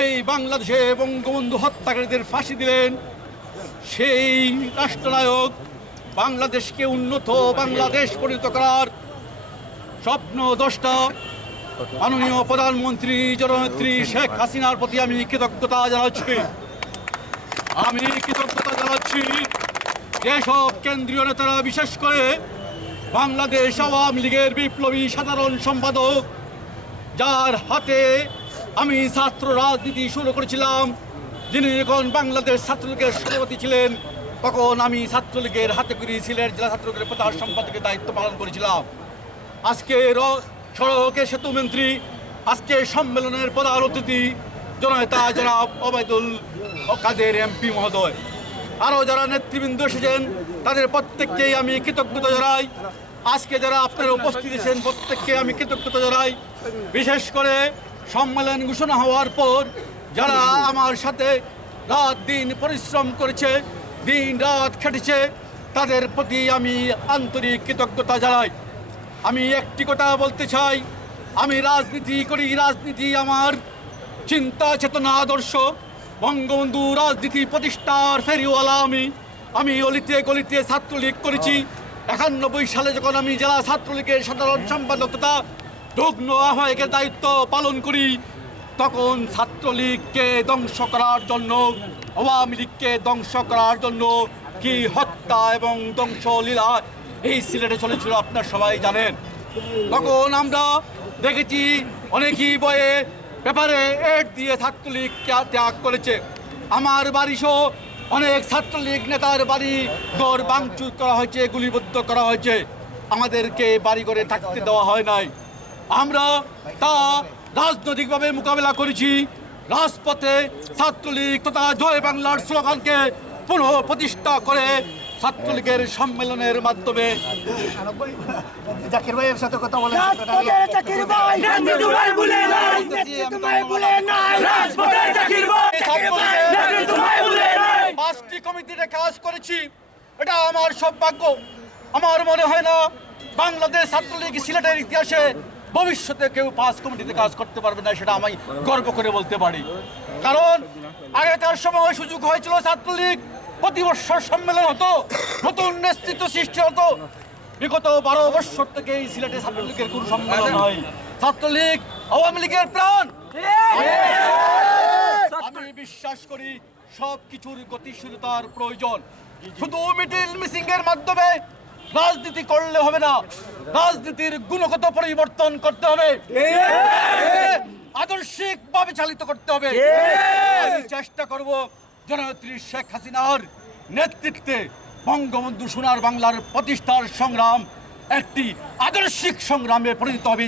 এই বাংলাদেশে বঙ্গবন্ধু হত্যাকারীদের ফাঁসি দিলেন সেই রাষ্ট্রনায়ক বাংলাদেশকে উন্নত বাংলাদেশ পরিণত করার স্বপ্ন দ্রষ্টা মাননীয় প্রধানমন্ত্রী জননেত্রী শেখ হাসিনার প্রতি আমি কৃতজ্ঞতা জানাচ্ছি। যেসব কেন্দ্রীয় নেতারা, বিশেষ করে বাংলাদেশ আওয়ামী লীগের বিপ্লবী সাধারণ সম্পাদক, যার হাতে আমি ছাত্র রাজনীতি শুরু করেছিলাম, যিনি যখন বাংলাদেশ ছাত্রলীগের সভাপতি ছিলেন, তখন আমি ছাত্রলীগের হাতে করে সিলেট জেলা ছাত্রলীগের প্রধান সম্পাদকের দায়িত্ব পালন করেছিলাম। আজকে সড়কে সেতু মন্ত্রী, আজকে সম্মেলনের প্রধান অতিথি জননেতা জনাব ওবায়দুল কাদের এমপি মহোদয়, আরও যারা নেতৃবৃন্দ এসেছেন তাদের প্রত্যেককেই আমি কৃতজ্ঞতা জানাই। আজকে যারা আপনারা উপস্থিত আছেন প্রত্যেককে আমি কৃতজ্ঞতা জানাই। বিশেষ করে সম্মেলন ঘোষণা হওয়ার পর যারা আমার সাথে রাত দিন পরিশ্রম করেছে, দিন রাত খেটেছে, তাদের প্রতি আমি আন্তরিক কৃতজ্ঞতা জানাই। আমি একটি কথা বলতে চাই, আমি রাজনীতি করি, রাজনীতি আমার চিন্তা চেতনা আদর্শ। বঙ্গবন্ধু রাজনীতি প্রতিষ্ঠার ফেরিওয়ালা আমি অলিতে গলিতে ছাত্রলীগ করেছি। 91 সালে যখন আমি জেলা ছাত্রলীগের সাধারণ সম্পাদক তথা যুগ্ম আহ্বায়কের দায়িত্ব পালন করি, তখন ছাত্রলীগকে ধ্বংস করার জন্য, আওয়ামী লীগকে ধ্বংস করার জন্য কি হত্যা এবং ধ্বংসলীলা এই সিলেটে চলেছিল আপনার সবাই জানেন। তখন আমরা দেখেছি অনেকেই বয়ে পেপারে এড দিয়ে ছাত্রলীগ ত্যাগ করেছে। আমার বাড়িসহ অনেক ছাত্রলীগ নেতার বাড়ি ঘর ভাঙচুর করা হয়েছে, গুলিবদ্ধ করা হয়েছে। আমাদেরকে বাড়ি ঘরে থাকতে দেওয়া হয় নাই। আমরা তা রাজনৈতিকভাবে মোকাবেলা করেছি। রাজপথে ছাত্রলীগ তথা জয় বাংলার স্লোগানকে পুনঃ প্রতিষ্ঠা করে ছাত্রলীগের সম্মেলনের মাধ্যমে জাকির ভাইয়ের সাথে কথা বলে পাঁচটি কমিটিতে কাজ করেছি। এটা আমার সৌভাগ্য। আমার মনে হয় না বাংলাদেশ ছাত্রলীগ সিলেটের ইতিহাসে ভবিষ্যতে কেউ 5 কমিটিতে কাজ করতে পারবে না, সেটা আমি গর্ব করে বলতে পারি। কারণ আগেকার সময় সুযোগ হয়েছিল ছাত্রলীগ প্রতি বছর সম্মেলন হতো, নতুন নেতৃত্ব সৃষ্টি হতো। বিগত 12 বছর থেকে এই সিলেটে ছাত্রলীগের কোন সম্মেলন হয়। ছাত্রলীগ আওয়ামী লীগের প্রাণ। আমি বিশ্বাস করি সব কিছুর গতিশীলতার প্রয়োজন। শুধু মিডিল মিসিং এর মাধ্যমে রাজনীতি করলে হবে না, রাজনীতির গুণগত পরিবর্তন করতে হবে, আদর্শিকভাবে চালিত করতে হবে। আমি চেষ্টা করব জননেত্রী শেখ হাসিনার নেতৃত্বে বঙ্গবন্ধু সোনার বাংলার প্রতিষ্ঠার সংগ্রাম একটি আদর্শিক সংগ্রামে পরিণত হবে